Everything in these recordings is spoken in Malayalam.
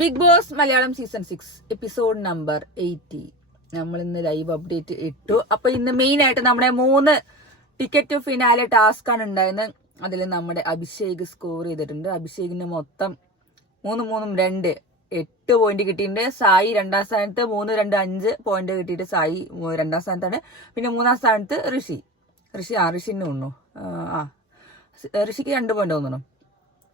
Big Boss Malayalam season 6 episode number 80 നമ്മൾ ഇന്ന് ലൈവ് അപ്ഡേറ്റ് ഇട്ടു. അപ്പൊ ഇന്ന് മെയിൻ ആയിട്ട് നമ്മുടെ 3 ടിക്കറ്റ് ഫിനാലെ ടാസ്ക് ആണ് ഉണ്ടായിരുന്നത്. അതിൽ നമ്മുടെ അഭിഷേക് സ്കോർ ചെയ്തിട്ടുണ്ട്. അഭിഷേകിന് മൊത്തം 3-3-2 8 പോയിന്റ് കിട്ടിയിട്ടുണ്ട്. സായി 2ാം സ്ഥാനത്ത് 3-2-5 പോയിന്റ് കിട്ടിയിട്ട് സായി 2ാം സ്ഥാനത്താണ്. പിന്നെ 3ാം സ്ഥാനത്ത് ഋഷിന് തോന്നുന്നു. ഋഷിക്ക് 2 പോയിന്റ് തോന്നുന്നു.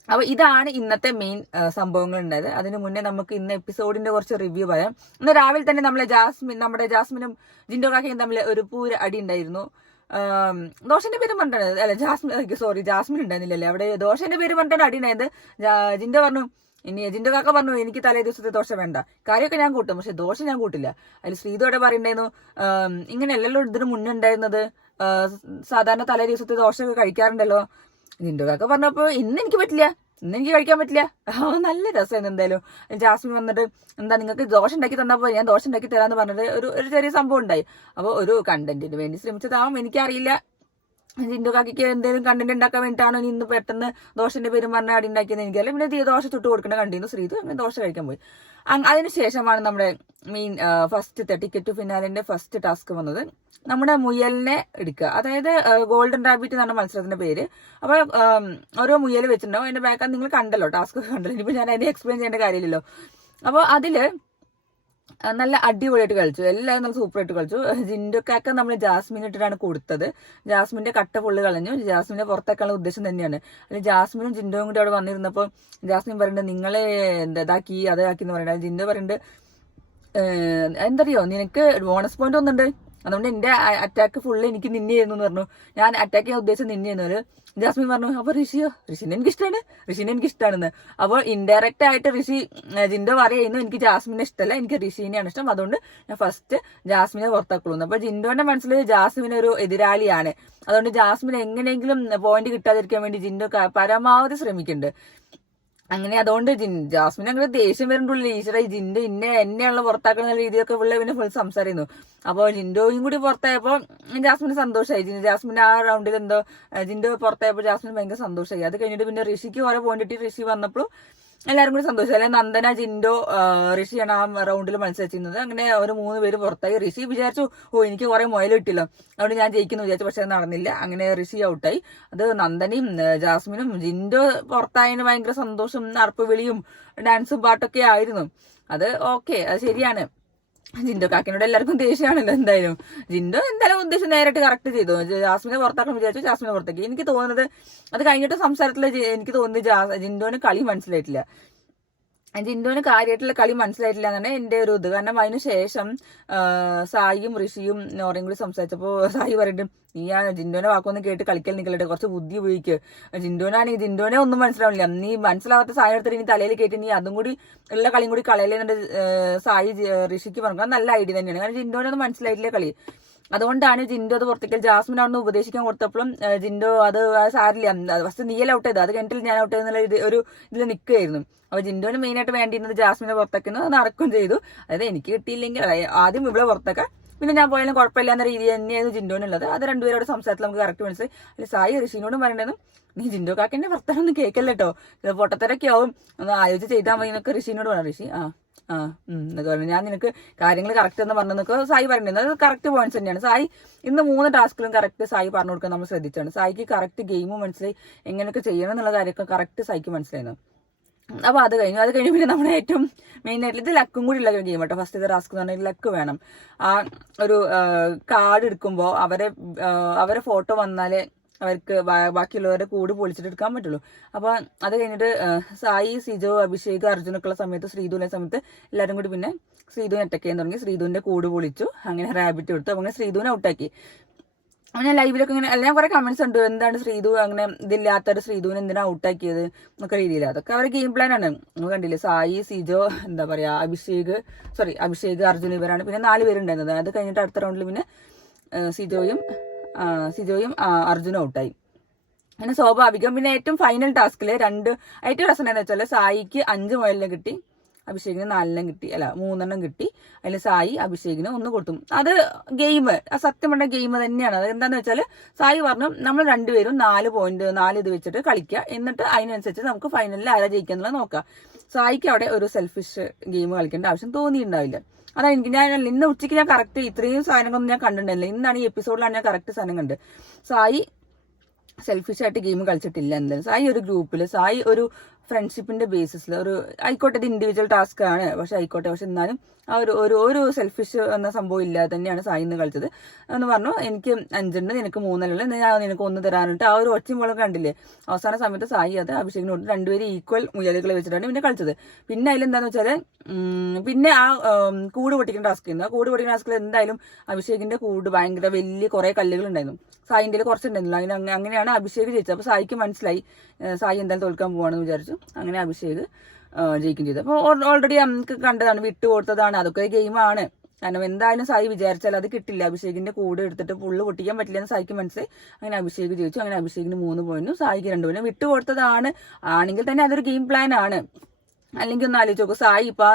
അപ്പൊ ഇതാണ് ഇന്നത്തെ മെയിൻ സംഭവങ്ങൾ ഉണ്ടായത്. അതിനു മുന്നേ നമുക്ക് ഇന്ന് എപ്പിസോഡിന്റെ കുറച്ച് റിവ്യൂ പറയാം. ഇന്ന് രാവിലെ തന്നെ നമ്മുടെ ജാസ്മിനും ജിൻഡോ കാക്കയും തമ്മിൽ ഒരു പൂര അടി ഉണ്ടായിരുന്നു. ദോഷന്റെ പേര് പറഞ്ഞിട്ടുണ്ട്, അല്ല ജാസ്മിൻ ഉണ്ടായിരുന്നില്ലല്ലേ അവിടെ. ദോഷന്റെ പേര് പറഞ്ഞിട്ടാണ് അടി ഉണ്ടായത്. ജിൻഡോ പറഞ്ഞു, ജിൻഡോ കാക്ക പറഞ്ഞു എനിക്ക് തലേ ദിവസത്തെ ദോശ വേണ്ട, കാര്യമൊക്കെ ഞാൻ കൂട്ടും, പക്ഷെ ദോശ ഞാൻ കൂട്ടില്ല. അതിൽ ശ്രീതോടെ പറയുണ്ടായിരുന്നു, ഇങ്ങനെയല്ലല്ലോ ഇതിന് മുന്നേ ഉണ്ടായിരുന്നത്, സാധാരണ തലേ ദിവസത്തെ ദോശ കഴിക്കാറുണ്ടല്ലോ. ജിൻഡോ കാക്ക പറഞ്ഞപ്പോ ഇന്ന് എനിക്ക് കഴിക്കാൻ പറ്റില്ല. നല്ല രസമായിരുന്നു. എന്തായാലും ജാസ്മിൻ വന്നിട്ട് എന്താ നിങ്ങൾക്ക് ദോശ ഉണ്ടാക്കി തന്നപ്പോ ഞാൻ ദോശ ഉണ്ടാക്കി തരാന്ന് പറഞ്ഞിട്ട് ഒരു ചെറിയ സംഭവം ഉണ്ടായി. അപ്പൊ ഒരു കണ്ടന്റിന് വേണ്ടി ശ്രമിച്ചതാവും, എനിക്കറിയില്ല. ജിൻഡോ കാക്കിക്ക് എന്തെങ്കിലും കണ്ടന്റ് ഉണ്ടാക്കാൻ വേണ്ടിയിട്ടാണോ ഇന്ന് പെട്ടെന്ന് ദോശന്റെ പേരും പറഞ്ഞ അടി ഉണ്ടാക്കിയെന്ന് എനിക്കറിയാം. പിന്നെ ദോശ ചുട്ട് കൊടുക്കേണ്ട കണ്ടിരുന്നു ശ്രീതു, അങ്ങനെ ദോശ കഴിക്കാൻ പോയി. അതിനുശേഷമാണ് നമ്മുടെ മെയിൻ ഫസ്റ്റ് ടിക്കറ്റ് ഫിനാലിന്റെ ഫസ്റ്റ് ടാസ്ക് വന്നത്. നമ്മുടെ മുയലിനെ എടുക്കുക, അതായത് ഗോൾഡൻ റാബിറ്റ് എന്നാണ് മത്സരത്തിന്റെ പേര്. അപ്പൊ ഓരോ മുയൽ വെച്ചിട്ടുണ്ടാവും. അതിന്റെ ബാക്ക് നിങ്ങൾ കണ്ടല്ലോ, ടാസ്ക് കണ്ടല്ലോ. ഇനിയിപ്പോ ഞാൻ അതിനെ എക്സ്പ്ലെയിൻ ചെയ്യേണ്ട കാര്യമില്ലല്ലോ. അപ്പൊ അതില് നല്ല അടിപൊളിയായിട്ട് കളിച്ചു, എല്ലാവരും നല്ല സൂപ്പറായിട്ട് കളിച്ചു. ജിൻഡോക്കൊക്കെ നമ്മൾ ജാസ്മിൻ ഇട്ടിട്ടാണ് കൊടുത്തത്. ജാസ്മിന്റെ കട്ട ഫുള്ള് കളഞ്ഞു. ജാസ്മിനെ പുറത്തേക്കാനുള്ള ഉദ്ദേശം തന്നെയാണ്. അല്ലെങ്കിൽ ജാസ്മിനും ജിൻഡോയും കൂടി അവിടെ വന്നിരുന്നപ്പോൾ ജാസ്മിൻ പറയുന്നത് നിങ്ങളെ ഇതാക്കി അതാക്കി എന്ന് പറയുന്നത്. ജിൻഡോ പറയുന്നുണ്ട് എന്തറിയോ നിനക്ക് ബോണസ് പോയിന്റ് ഒന്നുണ്ട്, അതുകൊണ്ട് എന്റെ അറ്റാക്ക് ഫുള്ള് എനിക്ക് നിന്നെയായിരുന്നു എന്ന് പറഞ്ഞു. ഞാൻ അറ്റാക്ക് ചെയ്യാൻ ഉദ്ദേശിച്ചത് നിന്നെയായിരുന്നു. ജാസ്മിൻ പറഞ്ഞു അപ്പൊ ഋഷിനെ എനിക്കിഷ്ടമാണെന്ന്. അപ്പോൾ ഇൻഡയറക്റ്റ് ആയിട്ട് ജിൻഡോ പറയുന്നു എനിക്ക് ജാസ്മിനെ ഇഷ്ടമല്ല, എനിക്ക് ഋഷിനെയാണ് ഇഷ്ടം, അതുകൊണ്ട് ഞാൻ ഫസ്റ്റ് ജാസ്മിനെ പുറത്താക്കുള്ളൂ. അപ്പൊ ജിൻഡോന്റെ മനസ്സിൽ ജാസ്മിൻ ഒരു എതിരാളിയാണ്, അതുകൊണ്ട് ജാസ്മിൻ എങ്ങനെയെങ്കിലും പോയിന്റ് കിട്ടാതിരിക്കാൻ വേണ്ടി ജിൻഡോ പരമാവധി ശ്രമിക്കുന്നുണ്ട്. അങ്ങനെ അതുകൊണ്ട് ജാസ്മിൻ അങ്ങനെ ദേഷ്യം വരുന്നുള്ളൂ. ഈശ്വരായി ജിൻഡോ എന്നെയുള്ള പുറത്താക്കുന്ന രീതിയൊക്കെ പിന്നെ ഫുൾ സംസാരിക്കുന്നു. അപ്പോൾ ജിൻഡോയും കൂടി പുറത്തായപ്പോൾ ജാസ്മിന് സന്തോഷമായി. ജാസ്മിൻ ആ റൗണ്ടിൽ എന്തോ ജിൻഡോ പുറത്തായപ്പോൾ ജാസ്മിന് ഭയങ്കര സന്തോഷമായി. അത് കഴിഞ്ഞിട്ട് പിന്നെ ഋഷിക്ക് ഓരോ പോയിന്റ് ഇട്ട് ഋഷി വന്നപ്പോൾ എല്ലാവരും കൂടി സന്തോഷം. അല്ലെങ്കിൽ നന്ദന, ജിൻഡോ, ഋഷിയാണ് ആ റൗണ്ടിൽ മത്സരിച്ചിരുന്നത്. അങ്ങനെ ഒരു 3 പേര് പുറത്തായി. ഋഷി വിചാരിച്ചു എനിക്ക് കുറെ മുയൽ കിട്ടില്ല, അതുകൊണ്ട് ഞാൻ ജയിക്കുന്നു വിചാരിച്ചു. പക്ഷെ നടന്നില്ല. അങ്ങനെ ഋഷി ഔട്ടായി. അത് നന്ദനയും ജാസ്മിനും ജിൻഡോ പുറത്തായതിന് ഭയങ്കര സന്തോഷം, അർപ്പ് വിളിയും ഡാൻസും പാട്ടൊക്കെ ആയിരുന്നു. അത് ഓക്കെ, അത് ശരിയാണ്. ജിൻഡോ കാക്കിനോട് എല്ലാവർക്കും ദേഷ്യമാണല്ലോ. ജിൻഡോ എന്തായാലും ഉദ്ദേശം നേരിട്ട് കറക്റ്റ് ചെയ്തു. ജാസ്മിനെ പുറത്താക്കണം വിചാരിച്ചു, ജാസ്മിനെ പുറത്താക്കി. എനിക്ക് തോന്നുന്നത് അത് കഴിഞ്ഞിട്ട് സംസാരത്തിൽ എനിക്ക് തോന്നുന്നത് ജിൻഡോന് കളി മനസ്സിലായിട്ടില്ല. ജിൻഡോന് കാര്യമായിട്ടുള്ള കളി മനസ്സിലായിട്ടില്ല എന്നാണ് എന്റെ ഒരു ഇത്. കാരണം അതിനുശേഷം സായിയും ഋഷിയും നോറയും കൂടി സംസാരിച്ചപ്പോൾ സായി പറഞ്ഞിട്ട് നീ ആ ജിൻഡോനെ വാക്കൊന്നും കേട്ട് കളിക്കൽ നിൽക്കട്ടെ, കുറച്ച് ബുദ്ധി ഉപയോഗിക്കുക. ജിൻഡോനെ ഒന്നും മനസ്സിലാവില്ല, നീ മനസ്സിലാവാത്ത സായി എടുത്തിട്ട് നീ തലയിൽ കയറ്റി നീ അതും കൂടി ഉള്ള കളിയും കൂടി കളയലെന്നുണ്ട് സായി ഋഷിക്ക് പറഞ്ഞു. അത് നല്ല ഐഡിയ തന്നെയാണ്. കാരണം ജിൻഡോനെ ഒന്നും മനസ്സിലായിട്ടില്ല കളി, അതുകൊണ്ടാണ് ജിൻഡോ അത് പുറത്തേക്കൽ. ജാസ്മിൻ അവിടെ നിന്ന് ഉപദേശിക്കാൻ കൊടുത്തപ്പോഴും ജിൻഡോ അത് സാരില്ല, ഫസ്റ്റ് നീയല്ല ഔട്ട് ചെയ്ത്, അത് കഴിഞ്ഞിട്ട് ഞാൻ ഔട്ട് ചെയ്തെന്നുള്ള ഒരു ഇതിൽ നിൽക്കുകയായിരുന്നു. അപ്പൊ ജിൻഡോന് മെയിൻ ആയിട്ട് വേണ്ടിയിരുന്നത് ജാസ്മിനെ പുറത്താക്കുന്നത്, അത് നടക്കും ചെയ്തു. അതായത് എനിക്ക് കിട്ടിയില്ലെങ്കിൽ ആദ്യം ഇവിടെ പുറത്തേക്കാം, പിന്നെ ഞാൻ പോയാലും കുഴപ്പമില്ല എന്ന രീതി തന്നെയായിരുന്നു ജിൻഡോനുള്ളത്. അത് രണ്ടുപേരുടെ സംസാരത്തിൽ നമുക്ക് കറക്റ്റ് മനസ്സിലായി. അതിൽ സായി ഋഷിനോടും പറയണതും നീ ജിൻഡോ കാക്കന്റെ വർത്തമാനം കേൾക്കല്ലോ, പൊട്ടത്തരൊക്കെ ആവും, ഒന്ന് ആലോചിച്ച് ചെയ്താൽ മതി എന്നൊക്കെ ഋഷിനോട് പറഞ്ഞു. ഋഷി എന്നൊക്കെ പറഞ്ഞു, ഞാൻ നിനക്ക് കാര്യങ്ങൾ കറക്റ്റ് എന്ന് പറഞ്ഞെന്നൊക്കെ സായി പറയുന്നത്. അത് കറക്റ്റ് പോയിന്റ്സ് തന്നെയാണ്. സായി ഇന്ന് 3 ടാസ്കിലും കറക്റ്റ് സായി പറഞ്ഞു കൊടുക്കാൻ നമ്മൾ ശ്രദ്ധിച്ചാണ്. സായിക്ക് കറക്റ്റ് ഗെയിമും മനസ്സിലായി, എങ്ങനെയൊക്കെ ചെയ്യണം എന്നുള്ള കാര്യമൊക്കെ കറക്റ്റ് സായിക്ക് മനസ്സിലായിരുന്നു. അപ്പൊ അത് കഴിഞ്ഞു പിന്നെ നമ്മുടെ ഏറ്റവും മെയിൻ ആയിട്ടുള്ള ഇത് ലക്കും കൂടി ഉള്ള ഗെയിം കേട്ടോ. ഫസ്റ്റ് ടാസ്ക് എന്ന് പറഞ്ഞാൽ ലക്ക് വേണം. ആ ഒരു കാർഡ് എടുക്കുമ്പോൾ അവരെ ഫോട്ടോ വന്നാലേ അവർക്ക് ബാക്കിയുള്ളവരെ കൂട് പൊളിച്ചിട്ട് എടുക്കാൻ പറ്റുള്ളൂ. അപ്പൊ അത് കഴിഞ്ഞിട്ട് സായി, സിജോ, അഭിഷേക്, അർജുനൊക്കെ ഉള്ള സമയത്ത്, ശ്രീധുവിന്റെ സമയത്ത് എല്ലാവരും കൂടി പിന്നെ ശ്രീധുവിനെ അറ്റാക്ക് ചെയ്യാൻ തുടങ്ങി. ശ്രീധുവിന്റെ കൂട് പൊളിച്ചു, അങ്ങനെ റാബിറ്റ് കൊടുത്തു. അങ്ങനെ ശ്രീധുവിനെ ഔട്ടാക്കി. അങ്ങനെ ലൈവിലൊക്കെ ഇങ്ങനെ എല്ലാം കുറെ കമന്റ്സ് ഉണ്ട്, എന്താണ് ശ്രീധു അങ്ങനെ ഇതില്ലാത്തൊരു ശ്രീധുവിനെ എന്തിനാ ഔട്ടാക്കിയത് എന്നൊക്കെ രീതിയിൽ. അതൊക്കെ അവരുടെ ഗെയിം പ്ലാൻ ആണ്. നമ്മൾ കണ്ടില്ലേ, സായി, സിജോ, എന്താ പറയാ അഭിഷേക്, അർജുൻ, ഇവരാണ് പിന്നെ 4 പേരുണ്ടായിരുന്നത്. അത് കഴിഞ്ഞിട്ട് അടുത്ത റൗണ്ടിൽ പിന്നെ സിജോയും അർജുനും ഔട്ടായി. അങ്ങനെ സ്വാഭാവികം. പിന്നെ ഏറ്റവും ഫൈനൽ ടാസ്കില് ഏറ്റവും രസം എന്താണെന്ന് വെച്ചാൽ സായിക്ക് 5 മുയലിനെ കിട്ടി, അഭിഷേകിന് 4 കിട്ടി, അല്ല 3 കിട്ടി. അതിൽ സായി അഭിഷേകിന് 1 കൊടുത്തു. അത് ഗെയിം, സത്യം പറഞ്ഞ ഗെയിം തന്നെയാണ്. അത് എന്താന്ന് വെച്ചാൽ സായി പറഞ്ഞു നമ്മൾ രണ്ടുപേരും 4 പോയിന്റ് 4 ഇത് വെച്ചിട്ട് കളിക്കുക, എന്നിട്ട് അതിനനുസരിച്ച് നമുക്ക് ഫൈനലിൽ ആരാ ജയിക്കുക എന്നുള്ളത് നോക്കാം. സായിക്ക് അവിടെ ഒരു സെൽഫിഷ് ഗെയിം കളിക്കേണ്ട ആവശ്യം തോന്നിയിട്ടുണ്ടാവില്ല. അതാണ് എനിക്ക് ഇന്ന് ഉച്ചയ്ക്ക് ഞാൻ കറക്റ്റ് ഇത്രയും സാധനങ്ങളൊന്നും ഞാൻ കണ്ടിട്ടുണ്ടായില്ല. ഇന്നാണ് ഈ എപ്പിസോഡിലാണ് ഞാൻ കറക്റ്റ് സാധനം കണ്ട്. സായി സെൽഫിഷ് ആയിട്ട് ഗെയിം കളിച്ചിട്ടില്ല. എന്തായാലും സായി ഒരു ഗ്രൂപ്പിൽ, സായി ഒരു ഫ്രണ്ട്ഷിപ്പിന്റെ ബേസിസിൽ ഒരു ആയിക്കോട്ടെ, ഇത് ഇൻഡിവിജ്വൽ ടാസ്ക് ആണ്, പക്ഷെ ആയിക്കോട്ടെ, പക്ഷെ എന്നാലും ആ ഒരു സെൽഫിഷ് എന്ന സംഭവം ഇല്ലാതെ തന്നെയാണ് സായി ഇന്ന് കളിച്ചത് എന്ന് പറഞ്ഞു. എനിക്ക് 5 ഉണ്ട്, നിനക്ക് 3 ഞാൻ നിനക്ക് 1 തരാനിട്ട് ആ ഒരു ഒച്ചയും മുളക് കണ്ടില്ലേ. അവസാന സമയത്ത് സായി അത് അഭിഷേകിന് കൊടുത്ത് രണ്ടുപേരും ഈക്വൽ മുയലുകളെ വെച്ചിട്ടാണ് പിന്നെ കളിച്ചത്. പിന്നെ അതിലെന്താന്ന് വെച്ചാല് പിന്നെ ആ കൂട് പൊട്ടിക്കുന്ന ടാസ്ക് ചെയ്യുന്നു. ആ കൂട് പൊട്ടിക്കുന്ന ടാസ്കിൽ എന്തായാലും അഭിഷേകിന്റെ കൂട് ഭയങ്കര വലിയ കുറെ കല്ലുകൾ ഉണ്ടായിരുന്നു, സായിന്റെ കുറച്ചുണ്ടായിരുന്നില്ല. അങ്ങനെയാണ് അഭിഷേക് ജയിച്ചത്. അപ്പൊ സായിക്ക് മനസ്സിലായി സായി എന്തായാലും തോൽക്കാൻ പോവാണെന്ന് വിചാരിച്ചു. അങ്ങനെ അഭിഷേക് ജയിക്കും ചെയ്തു. അപ്പോൾ ഓൾറെഡി നമുക്ക് കണ്ടതാണ്, വിട്ടുകൊടുത്തതാണ്, അതൊക്കെ ഗെയിമാണ്. കാരണം എന്തായാലും സായി വിചാരിച്ചാൽ അത് കിട്ടില്ല. അഭിഷേകിന്റെ കൂടെ എടുത്തിട്ട് ഫുള്ള് പൊട്ടിക്കാൻ പറ്റില്ല എന്ന് സായിക്ക് മനസ്സിലായി. അങ്ങനെ അഭിഷേക് ജയിച്ചു. അങ്ങനെ അഭിഷേകിന് 3 പോയിന്റും സായിക്ക് 2 പോയിന്റും. വിട്ടുകൊടുത്തതാണ് ആണെങ്കിൽ തന്നെ അതൊരു ഗെയിം പ്ലാൻ ആണ്. അല്ലെങ്കിൽ ഒന്ന് ആലോചിച്ച് നോക്കും, സായി ഇപ്പൊ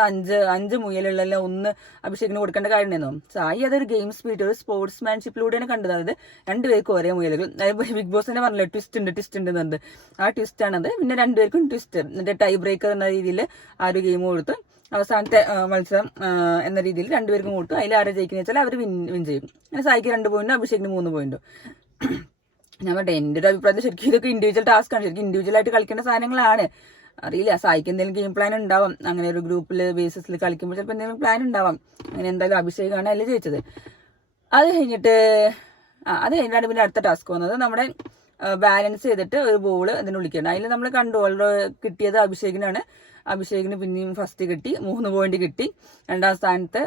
5 മുയലുള്ളല്ലോ 1 അഭിഷേകിന് കൊടുക്കേണ്ട കാര്യം ഉണ്ടായിരുന്നു. സായി അതൊരു ഗെയിം സ്പിരിറ്റ്, ഒരു സ്പോർട്സ്മാൻഷിപ്പിലൂടെയാണ് കണ്ടത്. അതായത് രണ്ടുപേർക്കും ഒരേ മുയലുകൾ. ബിഗ് ബോസ് തന്നെ പറഞ്ഞല്ലോ ട്വിസ്റ്റ് ഉണ്ട് എന്നുണ്ട്. ആ ട്വിസ്റ്റ് ആണത്. പിന്നെ രണ്ടുപേർക്കും ട്വിസ്റ്റ്, എന്നിട്ട് ടൈ ബ്രേക്കർ എന്ന രീതിയിൽ ആ ഒരു ഗെയിം കൊടുത്ത് അവസാനത്തെ മത്സരം എന്ന രീതിയിൽ രണ്ടുപേർക്കും കൊടുത്തു. അതിൽ ആരെ ജയിക്കുന്ന വെച്ചാൽ അവർ വിൻ ചെയ്യും. അങ്ങനെ സായിക്ക് 2 പോയിന്റും അഭിഷേകിന് 3 പോയിന്റും. ഞാൻ പറയട്ടെ, എന്റെ ഒരു അഭിപ്രായത്തിൽ ശരിക്കും ഇതൊക്കെ ഇൻഡിവിജ്വൽ ടാസ്ക് ആണ്, ശരിക്കും ഇൻഡിവിജ്വൽ ആയിട്ട് കളിക്കേണ്ട സാധനങ്ങളാണ്. അറിയില്ല, സായിക്ക് എന്തെങ്കിലും ഗെയിം പ്ലാൻ ഉണ്ടാവാം. അങ്ങനെ ഒരു ഗ്രൂപ്പിൽ ബേസിസിൽ കളിക്കുമ്പോൾ ചിലപ്പോൾ എന്തെങ്കിലും പ്ലാൻ ഉണ്ടാവാം. അങ്ങനെ എന്തായാലും അഭിഷേകാണ് അതിൽ ജയിച്ചത്. അത് കഴിഞ്ഞിട്ടാണ് പിന്നെ അടുത്ത ടാസ്ക് വന്നത്. നമ്മുടെ ബാലൻസ് ചെയ്തിട്ട് ഒരു ബോൾ അതിന് വിളിക്കണം. അതിൽ നമ്മൾ കണ്ടു കിട്ടിയത് അഭിഷേകിനാണ്. അഭിഷേകിന് പിന്നെയും ഫസ്റ്റ് കിട്ടി, 3 പോയിന്റ് കിട്ടി. 2ാം സ്ഥാനത്ത്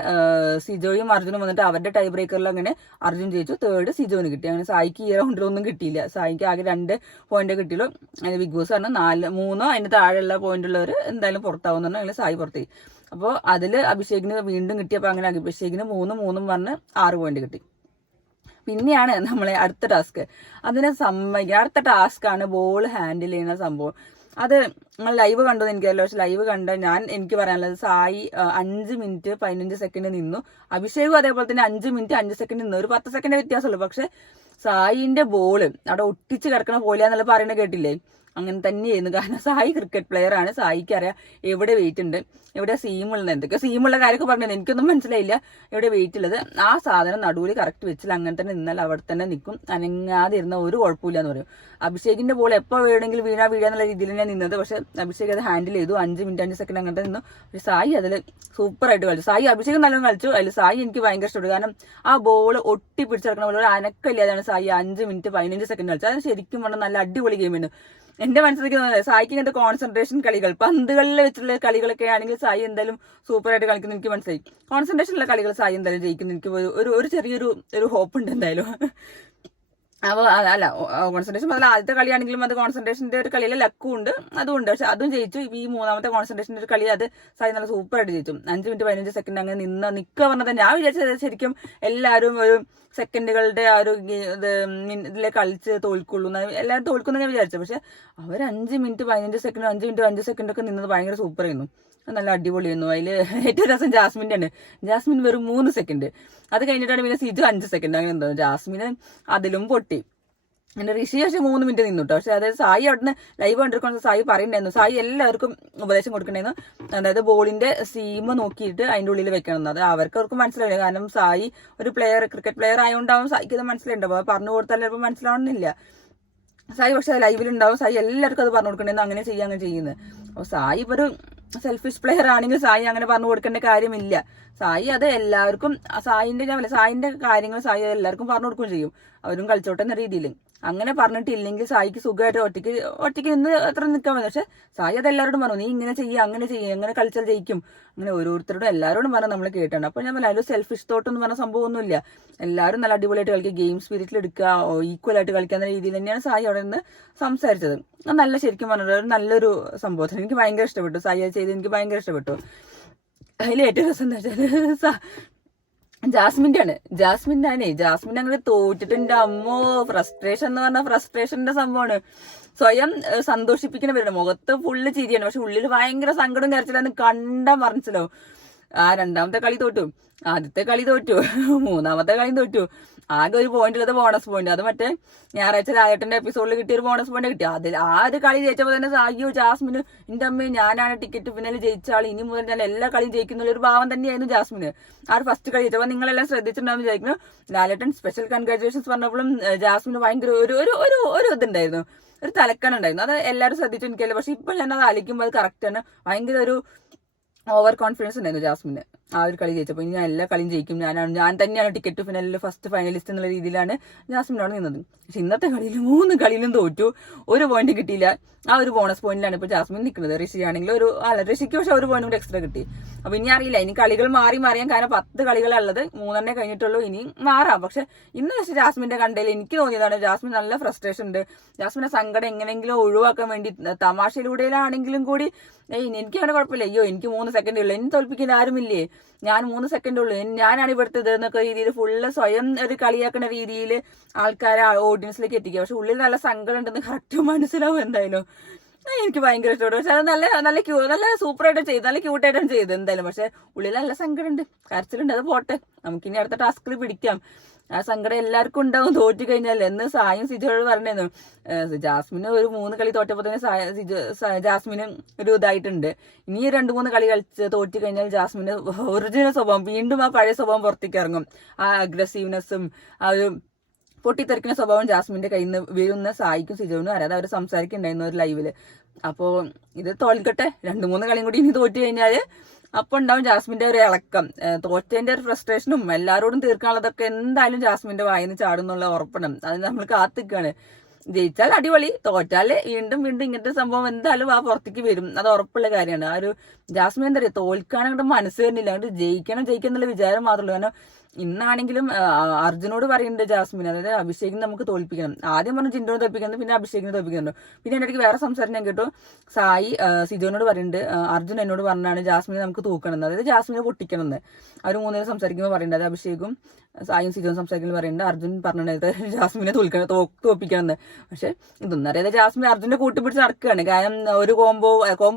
സിജോയും അർജുനും വന്നിട്ട് അവരുടെ ടൈ ബ്രേക്കറിൽ അങ്ങനെ അർജുൻ ജയിച്ചു. 3rd സിജോന് കിട്ടി. അങ്ങനെ സായിക്ക് ഈ റൗണ്ടിലൊന്നും കിട്ടിയില്ല. സായിക്ക് ആകെ 2 പോയിന്റ് കിട്ടിയുള്ളൂ. അതിന് ബിഗ് ബോസ് പറഞ്ഞു 3 അതിന് താഴെയുള്ള പോയിന്റ് ഉള്ളവർ എന്തായാലും പുറത്താവുന്ന പറഞ്ഞു. അങ്ങനെ സായി പുറത്തായി. അപ്പോൾ അതിൽ അഭിഷേകിന് വീണ്ടും കിട്ടിയപ്പോൾ അങ്ങനെ അഭിഷേകിന് 3 പറഞ്ഞ് 6 പോയിന്റ് കിട്ടി. പിന്നെയാണ് നമ്മളെ അടുത്ത ടാസ്ക്. അതിനെ സമ്മതിക്കുക. അടുത്ത ടാസ്ക് ആണ് ബോൾ ഹാൻഡിൽ ചെയ്യുന്ന സംഭവം. അത് നിങ്ങൾ ലൈവ് കണ്ടോന്ന് എനിക്കറിയില്ല, പക്ഷെ ലൈവ് കണ്ട എനിക്ക് പറയാനുള്ളത്, സായി 5 മിനിറ്റ് 15 സെക്കൻഡ് നിന്നു. അഭിഷേകും അതേപോലെ തന്നെ 5 മിനിറ്റ് 5 സെക്കൻഡ് നിന്നു. ഒരു 10 സെക്കൻഡ് വ്യത്യാസമുള്ളൂ. പക്ഷെ സായിന്റെ ബോള് അവിടെ ഒട്ടിച്ച് കിടക്കണ പോലെയാന്നുള്ള പറയുന്നത് കേട്ടില്ലേ, അങ്ങനെ തന്നെയായിരുന്നു. കാരണം സായി ക്രിക്കറ്റ് പ്ലെയർ ആണ്. സായിക്ക് അറിയാം എവിടെ വെയിറ്റ് ഉണ്ട്, എവിടെ സീമുള്ളത്, എന്തൊക്കെ സീമുള്ള കാര്യമൊക്കെ പറഞ്ഞത് എനിക്കൊന്നും മനസ്സിലായില്ല. എവിടെ വെയിറ്റ് ഉള്ളത് ആ സാധനം നടുവിൽ കറക്റ്റ് വെച്ചില്ല, അങ്ങനെ തന്നെ നിന്നാൽ അവിടെ തന്നെ നിൽക്കും, അനങ്ങാതെ ഇരുന്ന ഒരു കുഴപ്പമില്ല എന്ന് പറയും. അഭിഷേകിന്റെ ബോൾ എപ്പോൾ വേണമെങ്കിലും വീഴാന്നുള്ള രീതിയിൽ ഞാൻ നിന്നത്. പക്ഷെ അഭിഷേക് അത് ഹാൻഡിൽ ചെയ്തു. 5 മിനിറ്റ് 5 സെക്കൻഡ് അങ്ങനത്തെ നിന്നു. പക്ഷെ സായി അതിൽ സൂപ്പറായിട്ട് കളിച്ചു. സായി അഭിഷേക് നല്ലോണം കളിച്ചു. അതിൽ സായി എനിക്ക് ഭയങ്കര ഇഷ്ടപ്പെട്ടു. കാരണം ആ ബോൾ ഒട്ടി പിടിച്ചെടുക്കുന്ന പോലെ ഒരു അനക്കമില്ലാതാണ് സായി 5 മിനിറ്റ് 15 സെക്കൻഡ് കളിച്ചത്. അത് ശരിക്കും പറഞ്ഞാൽ നല്ല അടിപൊളി ഗെയിമാണ്. എന്റെ മനസ്സിലേക്ക് സായിക്ക് ഇങ്ങനത്തെ കോൺസെൻട്രേഷൻ കളികൾ, പന്തുകളിൽ വെച്ചുള്ള കളികളൊക്കെ ആണെങ്കിൽ സായി എന്തായാലും സൂപ്പറായിട്ട് കളിക്കുന്ന എനിക്ക് മനസ്സിലായി. കോൺസെൻട്രേഷനുള്ള കളികൾ സായി എന്തായാലും ജയിക്കുന്നു. എനിക്ക് ഒരു ചെറിയൊരു ഹോപ്പ് ഉണ്ട് എന്തായാലും. അപ്പോൾ അല്ല, കോൺസെൻട്രേഷൻ മുതൽ ആദ്യത്തെ കളിയാണെങ്കിലും അത് കോൺസെൻട്രേഷന്റെ ഒരു കളിയിലെ ലക്കും ഉണ്ട്, അതുണ്ട്. പക്ഷെ അതും ജയിച്ചു. ഈ 3ാമത്തെ കോൺസെൻട്രേഷന്റെ ഒരു കളി അത് സായി നല്ല സൂപ്പറായിട്ട് ജയിച്ചു. 5 മിനിറ്റ് 15 സെക്കൻഡ് അങ്ങനെ നിൽക്കുക പറഞ്ഞത് ഞാൻ വിചാരിച്ചത് ശരിക്കും എല്ലാവരും ഒരു സെക്കൻഡുകളുടെ ആ ഒരു ഇതിലെ കളിച്ച് തോൽക്കുള്ളൂ, എല്ലാവരും തോൽക്കുന്ന ഞാൻ വിചാരിച്ചു. പക്ഷെ അവർ 5 മിനിറ്റ് 15 സെക്കൻഡ് 5 മിനിറ്റ് 5 സെക്കൻഡ് ഒക്കെ നിന്നത് ഭയങ്കര സൂപ്പറായിരുന്നു. നല്ല അടിപൊളിയായിരുന്നു. അതിൽ ഏറ്റവും രസം ജാസ്മിന്റെ ആണ്. ജാസ്മിൻ വെറും 3 സെക്കൻഡ്. അത് കഴിഞ്ഞിട്ടാണ് പിന്നെ സിജു 5 സെക്കൻഡ്. അങ്ങനെ എന്തോ ജാസ്മിന് അതിലും പൊട്ടി. പിന്നെ ഋഷി പക്ഷെ 3 മിനിറ്റ് നിന്നു കേട്ടോ. പക്ഷെ അതായത് സായി അവിടുന്ന് ലൈവ് കണ്ടിരിക്കുന്ന സായി പറയുന്നുണ്ടായിരുന്നു, സായി എല്ലാവർക്കും ഉപദേശം കൊടുക്കണ്ടായിരുന്നു. അതായത് ബോളിന്റെ സീമ നോക്കിയിട്ട് അതിന്റെ ഉള്ളിൽ വെക്കണം. അത് അവർക്കും മനസ്സിലായില്ല. കാരണം സായി ഒരു ക്രിക്കറ്റ് പ്ലെയർ ആയതുകൊണ്ടാവും സായിക്ക് ഇത് മനസ്സിലായിട്ടുണ്ടാവും. പറഞ്ഞു കൊടുത്താൽ ചിലപ്പോൾ മനസ്സിലാവണമെന്നില്ല. സായി പക്ഷെ ലൈവിലുണ്ടാവും. സായി എല്ലാവർക്കും അത് പറഞ്ഞു കൊടുക്കണ്ടെന്ന് അങ്ങനെ ചെയ്യുന്നത്. അപ്പോൾ സായി ഇപ്പൊ ഒരു സെൽഫിഷ് പ്ലെയർ ആണെങ്കിൽ സായി അങ്ങനെ പറഞ്ഞു കൊടുക്കേണ്ട കാര്യമില്ല. സായി അത് എല്ലാവർക്കും സായിന്റെ കാര്യങ്ങൾ സായി എല്ലാവർക്കും പറഞ്ഞു കൊടുക്കുകയും ചെയ്യും. അവരും കളിച്ചോട്ടെ എന്ന രീതിയിൽ. അങ്ങനെ പറഞ്ഞിട്ടില്ലെങ്കിൽ സായിക്ക് സുഖമായിട്ട് ഒറ്റയ്ക്ക് നിന്ന് അത്ര നിൽക്കാൻ മതി. പക്ഷെ സായി അത് എല്ലാവരോടും പറഞ്ഞു, നീ ഇങ്ങനെ ചെയ്യുക അങ്ങനെ ചെയ്യുക, എങ്ങനെ കളിച്ചാൽ ജയിക്കും, അങ്ങനെ ഓരോരുത്തരോടും എല്ലാവരോടും പറഞ്ഞാൽ നമ്മൾ കേട്ടാണ്. അപ്പോൾ ഞാൻ അതിൽ സെൽഫിഷ് തോട്ടൊന്നും പറഞ്ഞ സംഭവമൊന്നുമില്ല. എല്ലാവരും നല്ല അടിപൊളിയായിട്ട് കളിക്കുക, ഗെയിം സ്പിരിറ്റിൽ എടുക്കുക, ഈക്വൽ ആയിട്ട് കളിക്കാവുന്ന രീതിയിൽ തന്നെയാണ് സായി അവിടെ നിന്ന് സംസാരിച്ചത്. നല്ല ശരിക്കും പറഞ്ഞത് നല്ലൊരു സംഭവത്തിന് എനിക്ക് ഭയങ്കര ഇഷ്ടപ്പെട്ടു. സായി അത് ചെയ്ത് എനിക്ക് ഭയങ്കര ഇഷ്ടപ്പെട്ടു. അതിൽ ഏറ്റവും രസം എന്താ വെച്ചാൽ ജാസ്മിൻ അങ്ങനെ തോറ്റിട്ടുണ്ട്. അമ്മോ, ഫ്രസ്ട്രേഷൻ എന്ന് പറഞ്ഞാൽ ഫ്രസ്ട്രേഷന്റെ സംഭവമാണ്. സ്വയം സന്തോഷിപ്പിക്കുന്ന പേരാണ്. മുഖത്ത് ഫുള്ള് ചിരിയാണ്, പക്ഷെ ഉള്ളിൽ ഭയങ്കര സങ്കടം കരച്ചിലാന്ന് കണ്ടാ മറിച്ചിലാവും. 2ാമത്തെ കളി തോറ്റു, ആദ്യത്തെ കളി തോറ്റു, 3ാമത്തെ കളി തോറ്റു. ആകെ ഒരു പോയിന്റ് ഉള്ളത് ബോണസ് പോയിന്റ്. അത് മറ്റേ ഞായറാഴ്ച ലാലേട്ടന്റെ എപ്പിസോഡിൽ കിട്ടിയ ഒരു ബോണസ് പോയിന്റ് കിട്ടി. അതിൽ ആ ഒരു കളി ജയിച്ചപ്പോൾ തന്നെ അയ്യോ ജാസ്മിന് എന്റെ അമ്മ ഞാനാണ് ടിക്കറ്റ് ഫിനാലിൽ ജയിച്ച ആൾ, ഇനി മുതൽ ഞാൻ എല്ലാ കളിയും ജയിക്കുന്ന ഒരു ഭാവം തന്നെയായിരുന്നു ജാസ്മിന്. ആ ഒരു ഫസ്റ്റ് കളി ജയിച്ചപ്പോൾ നിങ്ങളെല്ലാം ശ്രദ്ധിച്ചിട്ടുണ്ടാവും വിചാരിക്കുന്നു. ലാലേട്ടൻ സ്പെഷ്യൽ കൺഗ്രാറ്റുലേഷൻസ് പറഞ്ഞപ്പോഴും ജാസ്മിന് ഭയങ്കര ഒരു ഒരു ഒരു ഒരു ഇതുണ്ടായിരുന്നു, ഒരു തലക്കനുണ്ടായിരുന്നു. അത് എല്ലാവരും ശ്രദ്ധിച്ചു എനിക്കല്ലേ. പക്ഷെ ഇപ്പൊ ഞാൻ അത് ആലോചിക്കുമ്പോൾ അത് കറക്റ്റ് ആണ്. ഭയങ്കര ഒരു ഓവർ കോൺഫിഡൻസ് ഉണ്ടായിരുന്നു ജാസ്മിന് ആ ഒരു കളി ജയിച്ചപ്പോൾ. ഇനി ഞാൻ എല്ലാ കളിയും ജയിക്കും, ഞാൻ തന്നെയാണ് ടിക്കറ്റ് ഫിനാലിൽ ഫസ്റ്റ് ഫൈനലിസ്റ്റ് എന്നുള്ള രീതിയിലാണ് ജാസ്മിനോട് നിന്നത്. പക്ഷെ ഇന്നത്തെ കളിയിൽ 3 കളിയിലും തോറ്റു, ഒരു പോയിന്റ് കിട്ടിയില്ല. ആ ഒരു ബോണസ് പോയിന്റിലാണ് ഇപ്പോൾ ജാസ്മിൻ നിൽക്കുന്നത്. ഋഷി ആണെങ്കിൽ ഋഷിക്ക് പക്ഷെ ഒരു പോയിന്റ് കൂടി എക്സ്ട്രാ കിട്ടി. അപ്പൊ ഇനി അറിയില്ല, ഇനി കളികൾ മാറിയാൻ, കാരണം 10 കളികളുള്ളത് 3 കഴിഞ്ഞിട്ടുള്ളൂ, ഇനി മാറാം. പക്ഷെ ഇന്ന് പക്ഷെ ജാസ്മിന്റെ കണ്ടതിൽ എനിക്ക് തോന്നിയതാണ് ജാസ്മിൻ നല്ല ഫ്രസ്ട്രേഷൻ ഉണ്ട്. ജാസ്മിന്റെ സങ്കടം എങ്ങനെയെങ്കിലും ഒഴിവാക്കാൻ വേണ്ടി തമാശയിലൂടെയാണെങ്കിലും കൂടി എനിക്ക് അങ്ങനെ കുഴപ്പമില്ല, അയ്യോ എനിക്ക് 3 സെക്കൻഡേ ഉള്ളൂ, എന്നെ തോൽപ്പിക്കാൻ ആരുമില്ലേ, ഞാൻ 3 സെക്കൻഡേ ഉള്ളൂ, ഞാനാണ് ഇവിടുത്തത് എന്നൊക്കെ രീതിയിൽ ഫുള്ള് സ്വയം ഒരു കളിയാക്കുന്ന രീതിയിൽ ആൾക്കാരെ ഓഡിയൻസിലേക്ക് എത്തിക്കുക. പക്ഷെ ഉള്ളിൽ നല്ല സങ്കടം ഉണ്ടെന്ന് കറക്റ്റ് മനസ്സിലാവും എന്തായാലും. എനിക്ക് ഭയങ്കര ഇഷ്ടപ്പെട്ടു. പക്ഷെ അത് നല്ല സൂപ്പറായിട്ട് ചെയ്ത്, നല്ല ക്യൂട്ടായിട്ടാണ് ചെയ്തത് എന്തായാലും. പക്ഷെ ഉള്ളിൽ നല്ല സങ്കടമുണ്ട്, കരച്ചിലുണ്ട്. അത് പോട്ടെ, നമുക്കിനി അടുത്ത ടാസ്കിൽ പിടിക്കാം. ആ സങ്കടം എല്ലാവർക്കും ഉണ്ടാവും തോറ്റു കഴിഞ്ഞാൽ. എന്ന് സായും സിജോയോട് പറഞ്ഞിരുന്നു, ജാസ്മിന് ഒരു 3 കളി തോറ്റപ്പോൾ തന്നെ ജാസ്മിന് ഒരു ഇതായിട്ടുണ്ട്. ഇനി 2-3 കളി കളിച്ച് തോറ്റു കഴിഞ്ഞാൽ ജാസ്മിന് ഒറിജിനൽ സ്വഭാവം, വീണ്ടും ആ പഴയ സ്വഭാവം പുറത്തേക്ക് ഇറങ്ങും. ആ അഗ്രസീവ്നെസ്സും ആ ഒരു പൊട്ടിത്തെറിക്കുന്ന സ്വഭാവം ജാസ്മിന്റെ കയ്യിൽ നിന്ന് വരുന്ന സായിക്കും സിജോനും അറിയാതെ അവർ സംസാരിക്കുന്നുണ്ടായിരുന്നു ഒരു ലൈവില്. അപ്പോ ഇത് തോൽക്കട്ടെ, 2-3 കളിയും കൂടി ഇനി തോറ്റു കഴിഞ്ഞാല് അപ്പൊ ഉണ്ടാവും ജാസ്മിന്റെ ഒരു ഇളക്കം. തോറ്റേന്റെ ഒരു ഫ്രസ്ട്രേഷനും എല്ലാരോടും തീർക്കാനുള്ളതൊക്കെ എന്തായാലും ജാസ്മിന്റെ വായിന്ന് ചാടുന്നുള്ള ഉറപ്പണം. അത് നമ്മൾ കാത്തിക്കാണ്. ജയിച്ചാൽ അടിപൊളി, തോറ്റാല് വീണ്ടും ഇങ്ങനത്തെ സംഭവം എന്തായാലും ആ പുറത്തേക്ക് വരും. അത് ഉറപ്പുള്ള കാര്യമാണ്. ആ ഒരു ജാസ്മിൻ എന്താ പറയുക, തോൽക്കാനങ്ങോട്ട് മനസ്സ് വരുന്നില്ല, അങ്ങോട്ട് ജയിക്കണം എന്നുള്ള വിചാരം മാത്രമേ ഉള്ളൂ. കാരണം ഇന്നാണെങ്കിലും അർജുനോട് പറയുന്നുണ്ട് ജാസ്മിൻ, അതായത് അഭിഷേകിനെ നമുക്ക് തോൽപ്പിക്കണം. ആദ്യം പറഞ്ഞു ജിൻഡോനെ തോൽപ്പിക്കണം, പിന്നെ അഭിഷേകിനെ തോൽപ്പിക്കുന്നുണ്ട്. പിന്നെ എൻ്റെ ഇടയ്ക്ക് വേറെ സംസാരം ഞാൻ കേട്ടു, സായി സിജോനോട് പറയുന്നുണ്ട് അർജുൻ എന്നോട് പറഞ്ഞാണ് ജാസ്മിനെ നമുക്ക് തൂക്കണം, അതായത് ജാസ്മിനെ പൊട്ടിക്കണം എന്ന്. അവർ 3 പേരും സംസാരിക്കുമ്പോൾ പറയുന്നുണ്ട്, അത് അഭിഷേകും സായും സിജോനും സംസാരിക്കുമ്പോൾ പറയുന്നുണ്ട് അർജുൻ പറഞ്ഞത് ജാസ്മിനെ തോൽപ്പിക്കണം എന്ന്. പക്ഷെ ഇതൊന്നും അറിയാതെ ജാസ്മിൻ അർജുനെ കൂട്ടിപ്പിടിച്ച് നടക്കുകയാണ്. കാരണം ഒരു കോംബോ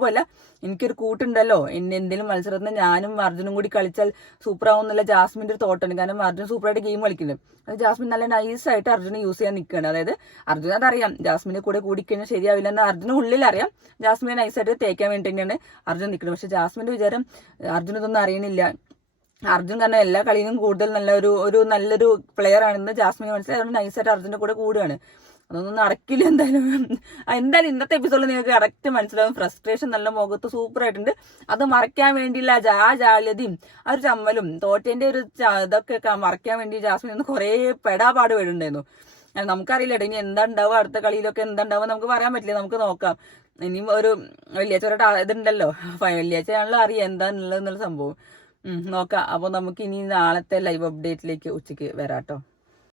അല്ല, എനിക്കൊരു കൂട്ടുണ്ടല്ലോ, എന്തെങ്കിലും മത്സരത്തിന് ഞാനും അർജുനും കൂടി കളിച്ചാൽ സൂപ്പർ ആവും എന്നുള്ള ജാസ്മിന്റെ ഒരു തോട്ടാണ്. കാരണം അർജുൻ സൂപ്പറായിട്ട് ഗെയിം കളിക്കുന്നുണ്ട്. അത് ജാസ്മിൻ നല്ല നൈസായിട്ട് അർജുനെ യൂസ് ചെയ്യാൻ നിൽക്കുകയാണ്. അതായത് അർജുന അതറിയാം ജാസ്മിനെ കൂടെ കൂടിക്കഴിഞ്ഞാൽ ശരിയാവില്ല എന്ന് അർജുന ഉള്ളിൽ അറിയാം. ജാസ്മിനെ നൈസായിട്ട് തേക്കാൻ വേണ്ടി തന്നെയാണ് അർജുൻ നിൽക്കുന്നത്. പക്ഷെ ജാസ്മിന്റെ വിചാരം അർജുൻ ഇതൊന്നും അറിയണില്ല. അർജുൻ കാരണം എല്ലാ കളിയിലും കൂടുതൽ നല്ലൊരു പ്ലെയർ ആണെന്ന് ജാസ്മിന് മനസ്സിലായി. അതുകൊണ്ട് നൈസായിട്ട് അർജുന്റെ കൂടെ കൂടുകയാണ്. അതൊന്നും നടക്കില്ല എന്തായാലും. ഇന്നത്തെ എപ്പിസോഡിൽ നിങ്ങൾക്ക് കറക്റ്റ് മനസ്സിലാവും. ഫ്രസ്ട്രേഷൻ നല്ല മുഖത്ത് സൂപ്പർ ആയിട്ടുണ്ട്. അത് മറയ്ക്കാൻ വേണ്ടിയുള്ള ആ ജാള്യതയും ആ ഒരു ചമ്മലും തോറ്റേന്റെ ഒരു ഇതൊക്കെ മറയ്ക്കാൻ വേണ്ടി ജാസ്മിൻ ഇന്ന് കുറേ പെടാപാട് വീടുണ്ടായിരുന്നു. നമുക്കറിയില്ല ഇനി എന്താ ഉണ്ടാവുക, അടുത്ത കളിയിലൊക്കെ എന്താ ഉണ്ടാവുക നമുക്ക് പറയാൻ പറ്റില്ല. നമുക്ക് നോക്കാം. ഇനിയും ഒരു വെള്ളിയാഴ്ച ഇതുണ്ടല്ലോ, വെള്ളിയാഴ്ചയാണല്ലോ അറിയാം എന്താന്നുള്ളതെന്നുള്ള സംഭവം. നോക്കാം. അപ്പോൾ നമുക്ക് ഇനി നാളത്തെ ലൈവ് അപ്ഡേറ്റിലേക്ക് ഉച്ചയ്ക്ക് വരാട്ടോ.